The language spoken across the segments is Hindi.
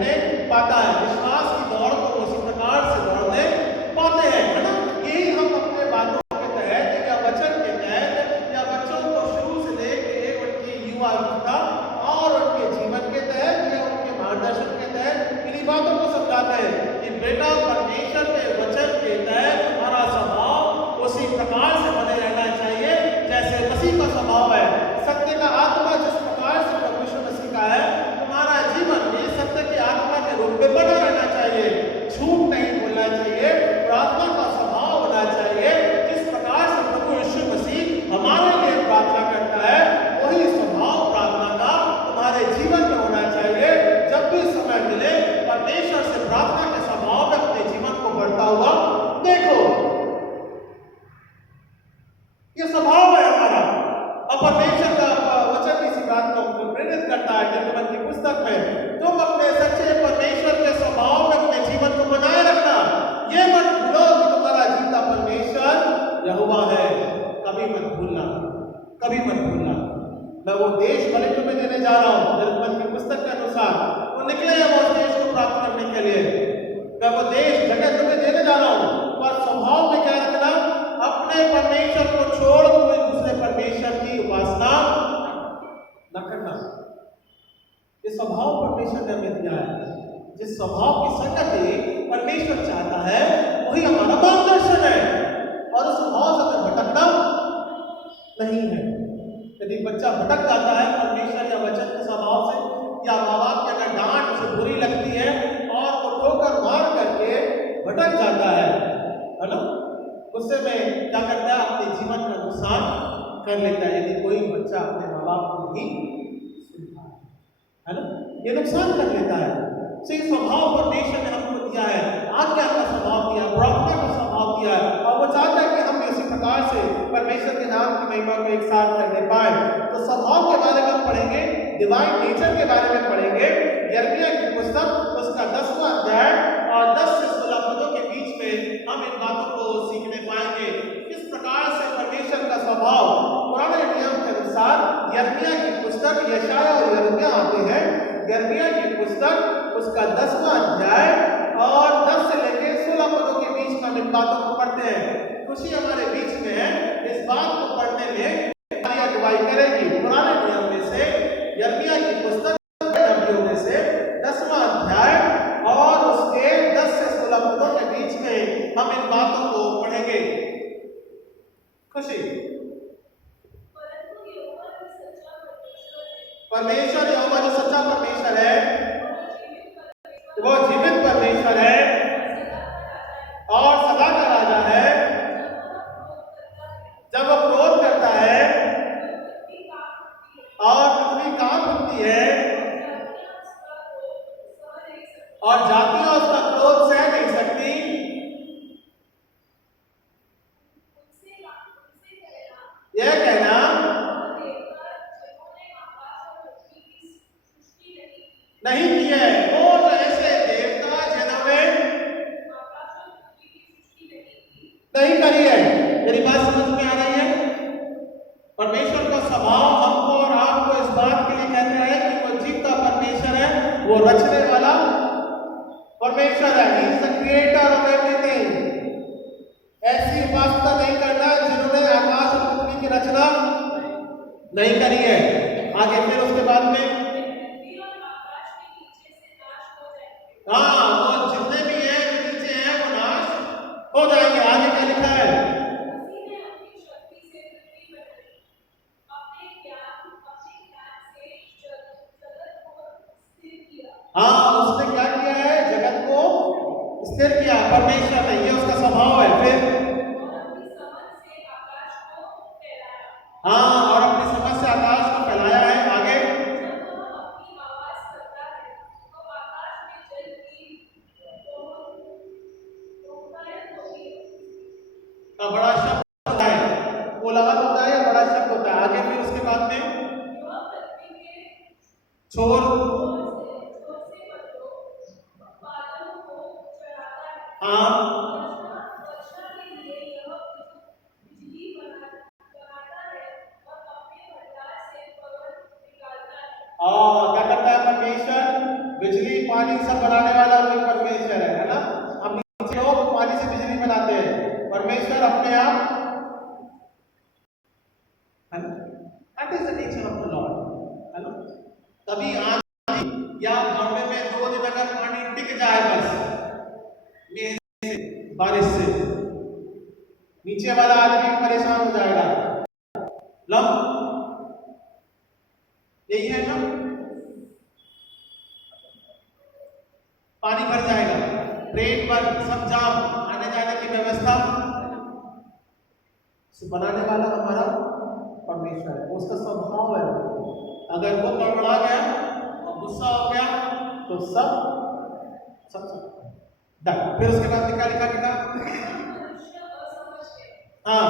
रहने पाता है। विश्वास की दौड़ को उसी प्रकार से दौड़ने पाते हैं, है ना। यही हम अपने बातों के तहत या वचन के तहत या बच्चों को शुरू से लेके उनकी युवावस्था और उनके जीवन के तहत या उनके मार्गदर्शन के तहत इन्हीं बातों को समझाते हैं कि बेटा परमेश्वर के वचन के तहत हमारा स्वभाव उसी प्रकार से बने रहना चाहिए जैसे मसीह का स्वभाव है। सत्य का आत्मा जिस प्रकार से प्रभु यीशु मसीह का है, तुम्हारा जीवन में सत्य की आत्मा के रूप में बना रहना चाहिए। झूठ नहीं बोलना चाहिए, प्रार्थना का स्वभाव होना चाहिए। जिस प्रकार से प्रभु यीशु मसीह हमारे लिए प्रार्थना करता है, वही स्वभाव प्रार्थना का तुम्हारे जीवन में होना चाहिए। जब भी समय मिले परमेश्वर से प्रार्थना के स्वभाव में अपने जीवन को बढ़ता हुआ देखो। ये स्वभाव है हमारा। और परमेश्वर का वचन इसी बात को प्रेरित करता है निर्गमन की पुस्तक में, तुम अपने सच्चे परमेश्वर के स्वभाव में अपने जीवन को बनाए रखना। ये मत भूलो कि तुम्हारा जीता परमेश्वर यहोवा है। कभी मत भूलना, कभी मत भूलना। मैं वो देश भले तुम्हें देने जा रहा हूँ, निर्गमन की पुस्तक के अनुसार वो निकले हैं वो देश को प्राप्त करने के लिए। मैं वो देश जगह तुम्हें देने जा रहा हूँ, पर स्वभाव में क्या रखना, अपने परमेश्वर को छोड़ कोई दूसरे परमेश्वर की उपासना न करना। ये स्वभाव परमेश्वर ने हमें दिया है। जिस स्वभाव की संगति परमेश्वर चाहता है वही हमारा मार्गदर्शन है, और उस स्वभाव से हमें भटकना नहीं है। यदि बच्चा भटक जाता है परमेश्वर या वचन के स्वभाव से, या माँ बाप की अगर डांट उसे बुरी लगती है और वो ठोकर मार करके भटक जाता है ना, गुस्से में क्या करता है, अपने जीवन का नुकसान कर लेता है। यदि कोई बच्चा अपने माँ बाप को नहीं सुनता है ना, ये नुकसान कर लेता है। सही स्वभाव परमेश्वर ने हमको दिया है, आज्ञा का स्वभाव दिया, प्रार्थना का स्वभाव दिया है, और वो चाहता है कि हम इसी प्रकार से परमेश्वर के नाम की महिमा को एक साथ करने पाए। तो स्वभाव के बारे में पढ़ेंगे, डिवाइन नेचर के बारे में पढ़ेंगे। यिर्मयाह की पुस्तक उसका 10वां अध्याय और 10 से 16 पदों के बीच में हम इन बातों को सीखने पाएंगे। किस प्रकार से परमेश्वर का स्वभाव पुराने नियम के अनुसार यिर्मयाह की पुस्तक, यशायाह और यिर्मयाह आते हैं। यिर्मयाह की पुस्तक उसका 10वां अध्याय और 10 से लेकर 16 पदों के बीच में हम इन बातों को पढ़ते हैं। खुशी हमारे बीच में है, इस बात को पढ़ने में अगुवाई करेगी। पुराने नियम में से यिर्मयाह की पुस्तक नबियों में से 10वां अध्याय और उसके 10 से 16 पदों के बीच में हम इन बातों को पढ़ेंगे। खुशी, परमेश्वर यहोवा जो सच्चा परमेश्वर है, वो जीवित परमेश्वर है और सदा का राजा है। जब वो क्रोध करता है और पृथ्वी कांप उठती है और जातियां उसका क्रोध सह नहीं सकती, यह कहना नहीं की है। वो जो ऐसे देवता जिन्होंने नहीं करी है। मेरी बात समझ में आ रही है? परमेश्वर का स्वभाव हमको और आपको इस बात के लिए कहता है कि वो जीवता परमेश्वर है, वो रचने वाला परमेश्वर है। He is the creator of everything। ऐसी उपासना नहीं करना जिन्होंने आकाश और पृथ्वी की रचना नहीं करी है। आगे फिर उसके बाद में हाँ, वो जितने भी हैं नीचे हैं वो नाश हो जाएंगे। आगे क्या लिखा है? हाँ, उसने क्या किया है? जगत को स्थिर किया परमेश्वर ने, ये उसका स्वभाव है। फिर हाँ, और अपनी समझ से आकाश को फैलाया है। आगे का बड़ा शब्द होता है, कोलाहल होता है या बड़ा शब्द होता है। आगे फिर उसके बाद में छोर, हाँ, और क्या करता है परमेश्वर? बिजली पानी सब बनाने वाला कोई परमेश्वर है ना। हम नीचे लोग पानी से बिजली बनाते हैं, परमेश्वर अपने आप है ना। That is the nature of the Lord है ना। कभी आंधी या बॉम्बे में 2 दिन अगर पानी टिक जाए बस मेघ से, बारिश से, नीचे वाला आदमी परेशान हो जाएगा। लो यही है ना, पानी भर जाएगा, ट्रेन पर सब जाम, आने जाने की व्यवस्था बनाने वाला हमारा परमेश्वर है, उसका स्वभाव है। अगर वो गड़बड़ा गया और गुस्सा हो गया तो सब फिर उसके बाद क्या लिखा बेटा? हाँ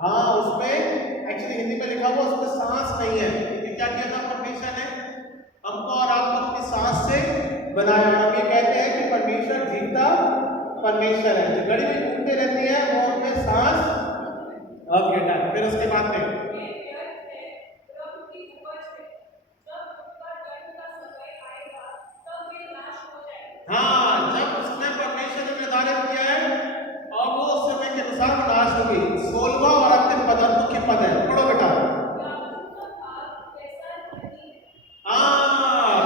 हाँ उसमें एक्चुअली हिंदी में लिखा हुआ उसमें सांस नहीं है। ये क्या किया था परमेश्वर ने? हमको और आपको अपनी सांस से बनाया। हम ये कहते हैं कि परमेश्वर जीता परमेश्वर है, जो घड़ी में घूमते रहती है वो उनमें सांस। Okay done. फिर उसके बाद में हाँ, जब उसने परमेश्वर ने निर्धारित किया है और वो उस समय के अनुसार नाश होगी। 16वां और अंतिम पद मुख्य पद है, पढ़ो बेटा।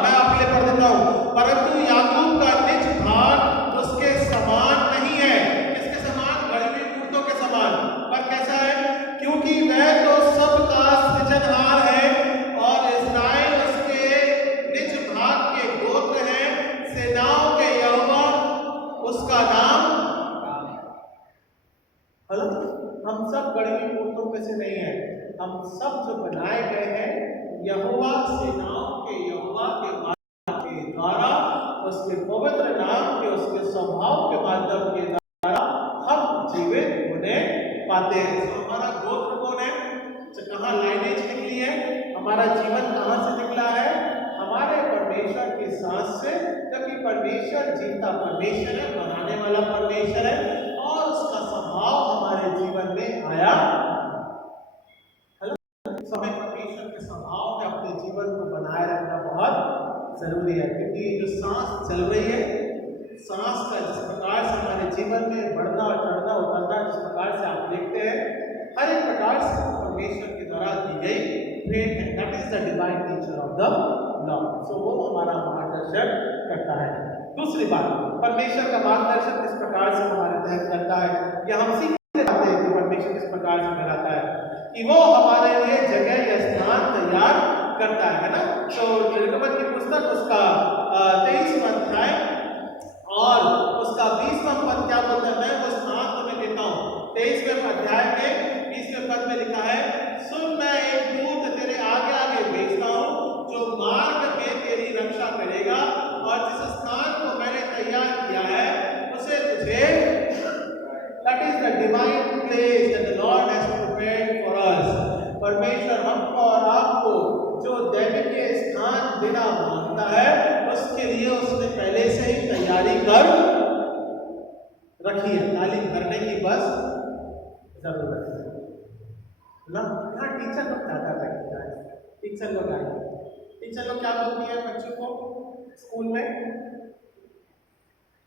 मैं आपके लिए पढ़ देता हूँ। परंतु याकूब का निज भाग उसके समान नहीं है। किसके समान? गढ़ी हुई मूर्तों के समान। पर कैसा है? क्योंकि वह तो सबका सृजनहार है और इस्राएल उसके निज भाग के गोत्र है। सेनाओं के यहोवा उसका नाम। हेलो, हम सब गढ़ी हुई मूर्तों में से नहीं है, हम सब जो बनाए गए हैं यहोवा सेनाओं के यहोवा के द्वारा, उसके पवित्र नाम के, उसके स्वभाव के माध्यम के द्वारा हम जीवित होने पाते हैं। तो हमारा गोत्र कौन है? कहाँ लाइनेज निकली है? हमारा जीवन कहाँ से निकला है? हमारे परमेश्वर की सांस से। क्योंकि परमेश्वर जीता परमेश्वर है, बनाने वाला परमेश्वर है और उसका स्वभाव हमारे जीवन में आया। समय परमेश्वर के स्वभाव में अपने जीवन को बनाए रखना बहुत जरूरी है। क्योंकि जो सांस चल रही है, सांस का जिस प्रकार से हमारे जीवन में बढ़ना चढ़ना उतरना जिस प्रकार से आप देखते हैं, हर एक प्रकार से परमेश्वर के द्वारा दी गई भेंट है। That is the divine nature of the lord. So वो हमारा मार्गदर्शन करता है। दूसरी बात, परमेश्वर का मार्गदर्शन किस प्रकार से हमारे तहत करता है, या हम सीखते जाते हैं कि परमेश्वर किस प्रकार से कराता है कि वो हमारे लिए जगह या स्थान तैयार करता है ना। तो निर्गमन की पुस्तक उसका 23वां अध्याय और उसका 20वां पद क्या बोलता है? मैं वो स्थान तुम्हें देता हूँ। 23वें अध्याय में 20वें पद में लिखा है, सुन मैं एक दूत तेरे आगे आगे भेजता हूँ जो मार्ग में तेरी रक्षा करेगा और जिस स्थान को मैंने तैयार किया है उसे तुझे। That is the divine place that the Lord has prepared for us. परमेश्वर हमको और आपको जो दैवीय स्थान देना मांगता है उसके लिए उसने पहले से ही तैयारी कर रखी है। तालीम करने की बस जरूरत है ना। यहाँ टीचर लोग ज्यादा बैठता है, टीचर लोग आए, टीचर लोग क्या बोलती है बच्चों को स्कूल में?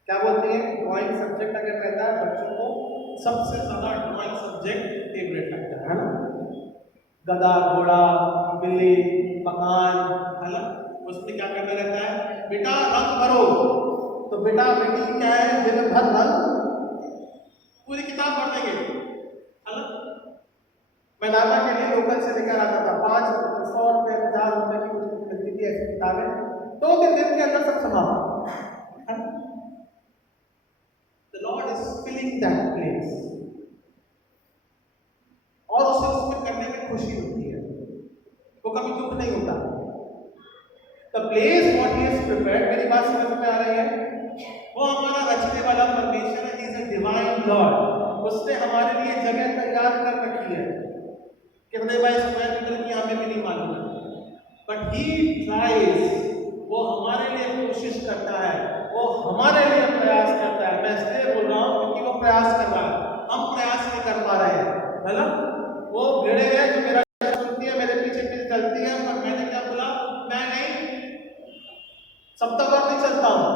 क्या बोलती है? ड्राइंग सब्जेक्ट अगर रहता है बच्चों को सबसे ज्यादा ड्राइंग सब्जेक्ट फेवरेट लगता है ना। गधा घोड़ा बिल्ली मकान है ना, उसमें क्या करना रहता है? बेटा रंग भरो। तो बेटा बेटी क्या है? दिन भर रंग पूरी किताब भर देंगे है ना। मैं नाना के लिए लोकल से लेकर आता था, 500 रुपए 50 रुपए की कुछ मिलती थी ऐसी किताबें, 2-3 दिन के अंदर सब समाप्त। The Lord is filling that place और उसे उसमें करने में खुशी होती है, वो कभी दुख नहीं होता। The place what he has prepared, मेरी बात समझ में आ रही है? वो हमारा रचने वाला परमेश्वर है, he is a divine Lord। उसने हमारे लिए जगह तैयार कर रखी है। कितने बाई स्क्वायर मीटर की हमें भी नहीं मालूम है, but he tries वो हमारे लिए कोशिश करता है, वो हमारे लिए प्रयास करता है। मैं इसलिए बोल रहा हूँ क्योंकि वो प्रयास कर रहा है, हम प्रयास नहीं कर पा रहे हैं, है ना। वो भेड़े हैं जो मेरा सुनती है, मेरे पीछे पीछे चलती है, पर मैंने क्या बोला, मैं नहीं सब तक और नहीं चलता हूँ।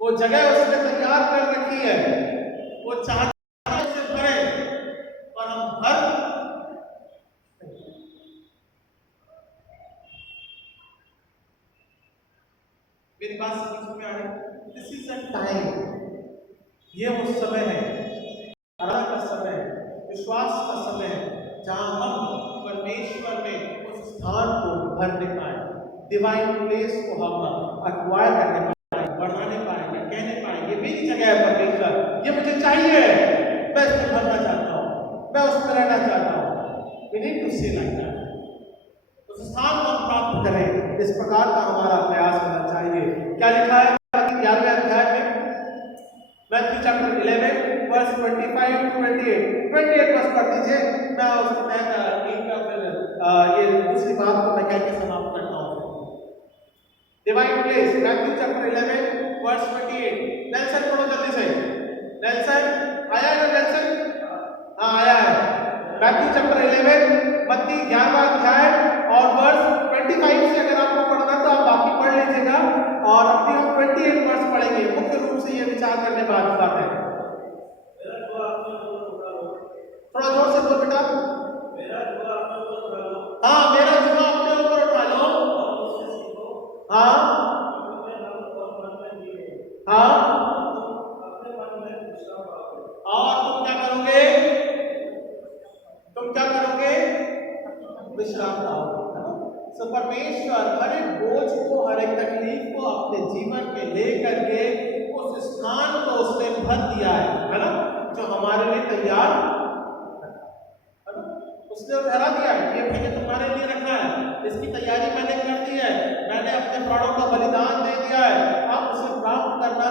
वो जगह उसने तैयार कर रखी है, वो चाहता है उसे भरे, पर हम भर। मेरी बात समझ में आ रही? दिस इज अ टाइम, ये वो समय है, आराधना का समय है, विश्वास का समय है, जहां हम परमेश्वर में उस स्थान को भरने पाए, डिवाइन प्लेस को हम अक्वायर करने पाए, बढ़ाने पाएंगे, कहने पाएंगे मेरी जगह है परमेश्वर, ये मुझे चाहिए, मैं इसमें भरना चाहता हूँ, मैं उसमें रहना चाहता हूँ। वी नीड टू से लाइक दैट, उस स्थान को हम प्राप्त करें, इस प्रकार का हमारा प्रयास होना चाहिए। क्या लिखा है 11वें अध्याय में, Matthew chapter 11 verse 25 to 28 verse पढ़ दीजिए। मैं उसके तहत ये दूसरी बात को मैं कह के समाप्त करता हूँ। Divine place, Matthew chapter 11 verse 28। Nelson पढ़ो जल्दी से। नेल्सन आया है ना? नेल्सन हाँ आया है। मैथ्यू चैप्टर 11 मत्ती 11वां अध्याय और वर्स 25 से अगर आपको पढ़ना तो आप बाकी पढ़ लीजिएगा, और अभी हम 28 वर्स पढ़ेंगे। मुख्य रूप से ये विचार करने वाली बात है। थोड़ा जोर से बोल बेटा। हाँ, मेरा जुआ अपने ऊपर उठा लो। हाँ हाँ, और तुम क्या करोगे? तुम क्या करोगे? विश्राम पाओगे। तो परमेश्वर हर एक बोझ को, हर एक तकलीफ को अपने जीवन में लेकर के उस स्थान को उसने भर दिया है ना, जो हमारे लिए तैयार है ना, उसने ठहरा दिया है। ये मैंने तुम्हारे लिए रखा है, इसकी तैयारी मैंने कर दी है, मैंने अपने प्राणों का बलिदान दे दिया है। अब उसे प्राप्त करना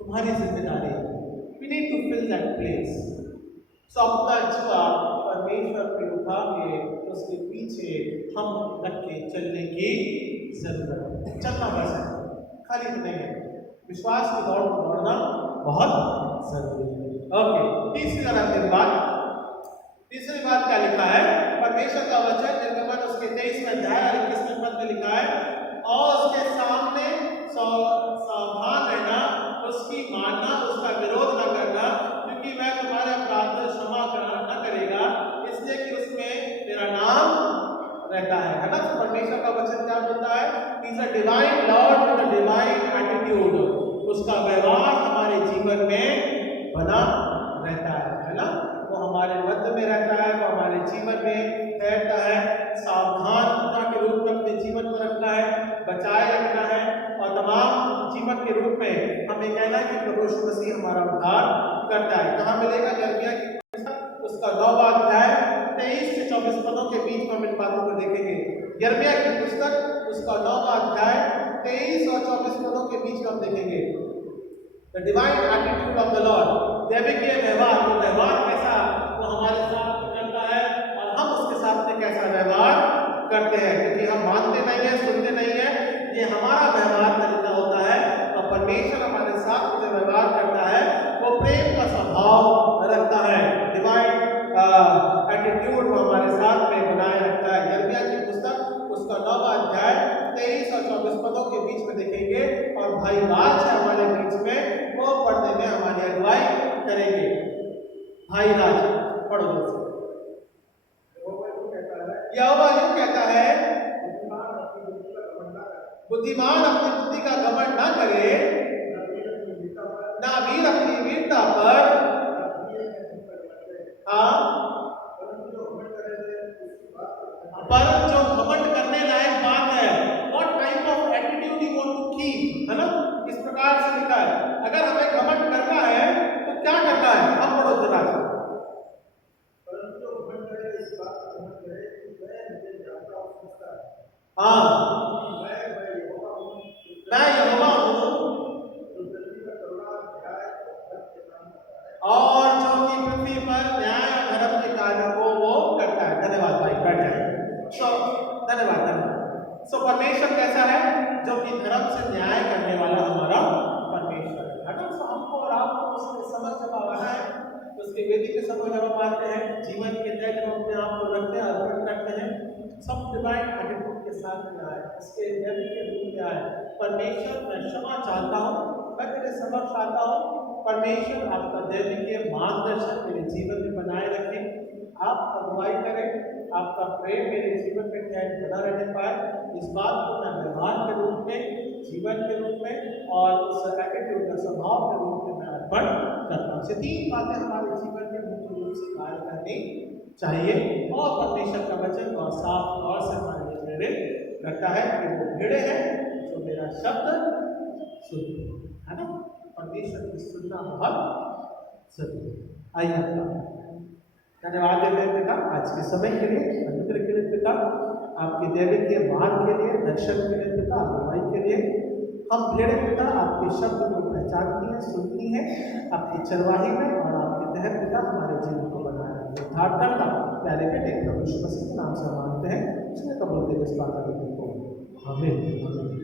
तुम्हारी जिम्मेदारी है। We need to fill that place. तो अपना जुआ परमेश्वर पे उठा के उसके पीछे हम रख के चलने की जरूरत है। चलना बस है, खाली नहीं है। विश्वास की दौड़ को दौड़ना बहुत जरूरी है। ओके, तीसरी बात क्या लिखा है? परमेश्वर का वचन निर्गमन उसके 23वें अध्याय और 21वें पद में लिखा है, और उसके सामने सावधान रहना, उसकी मानना, उसका विरोध न करना, क्योंकि वह तुम्हारे अपराध को क्षमा न करेगा, इसलिए कि उसमें तेरा नाम रहता है ना। तो परमेश्वर का वचन क्या बोलता है? He is a divine Lord with a divine attitude. उसका व्यवहार हमारे जीवन में बना रहता है ना। वो हमारे मध्य में रहता है, वो हमारे जीवन में रहता है। सावधानता के रूप में अपने जीवन को रखना है, बचाए रखना है, और तमाम जीवन के रूप में हमें कहना है कि प्रभु यीशु मसीह हमारा उद्धार करता है। कहाँ मिलेगा? यिर्मयाह की उसका 9वां अध्याय 23 से 24 पदों के बीच में हम इन बातों को देखेंगे। यिर्मयाह की पुस्तक उसका 9वां अध्याय 23 और 24 पदों के बीच में हम देखेंगे the divine attitude of the lord. दैविकीय व्यवहार, वो व्यवहार कैसा वो हमारे साथ करता है और हम उसके साथ में कैसा व्यवहार करते हैं, क्योंकि हम मानते नहीं है, सुनते नहीं है, ये हमारा व्यवहार तरीका होता है। और परमेश्वर हमारे साथ जो व्यवहार करता है वो प्रेम का स्वभाव रखता है, डिवाइन एटीट्यूड वो हमारे साथ में बनाए रखता है। यिर्मयाह की पुस्तक उसका 9वां अध्याय 23 और 24 पदों के बीच में देखेंगे, और भाई राज है हमारे बीच में, वो पढ़ने में हमारी अगुवाई करेंगे। भाई राज पढ़ो दोस्तों। यहोवा यूं कहता है, बुद्धिमान अपनी बुद्धि का घमंड न करे, ना वीर अपनी वीरता पर, पर जो घमंड करने लायक बात है, what type of attitude you want to keep, है ना। इस प्रकार से लिखा है, अगर हमें घमंड करना है तो क्या करना है? हम पढ़ो जरा। हाँ, मैं यहोवा हूँ, और जो कि पृथ्वी पर न्याय और धर्म के कार्यों को वो करता है। धन्यवाद भाई, बैठ जाइए। धन्यवाद। सो परमेश्वर कैसा है? जो कि धर्म से न्याय करने वाला हमारा परमेश्वर है ना। सो हमको और आपको उसके समझ जब आना है, उसके वेदी के समझ जब हम आते हैं, जीवन के तय जब अपने आप को रखते हैं, अर्पण करते हैं, सब डिवाइन एटीट्यूड के साथ में आए, उसके देवी के रूप में आए। परमेश्वर मैं क्षमा चाहता हूँ, मैं तेरे समक्ष आता हूँ। परमेश्वर आपका देवी के मार्गदर्शन मेरे जीवन में बनाए रखें, आप अगुवाई करें, आपका प्रेम मेरे जीवन में कैद बना रहने पाए। इस बात को मैं व्यवहार के रूप में, जीवन के रूप में और उस एटीट्यूड का स्वभाव के रूप में मैं अर्पण करता हूँ। ये 3 बातें हमारे जीवन में मुख्य रूप से कार्य करनी चाहिए और परमेश्वर का वचन और साफ तौर से हमारे लिए प्रेरित करता है कि वो भेड़े हैं जो मेरा शब्द सुन, है ना। परमेश्वर की सुनना बहुत जरूरी है। आइए धन्यवाद देते हैं पिता आज के समय के लिए, अनुग्रह के लिए पिता, आपके दैविक के मार्ग के लिए, दर्शन के लिए पिता, अगुवाई के लिए। हम भेड़े पिता आपके शब्द को पहचानती हैं, सुनती हैं आपकी चरवाही में, और आपके तहत पिता हमारे जीवन को बनाया उद्धार करना प्यारे बेटे प्रभु यीशु मसीह के नाम से मांगते हैं, उसने कबूल करके इस बात को। आमीन।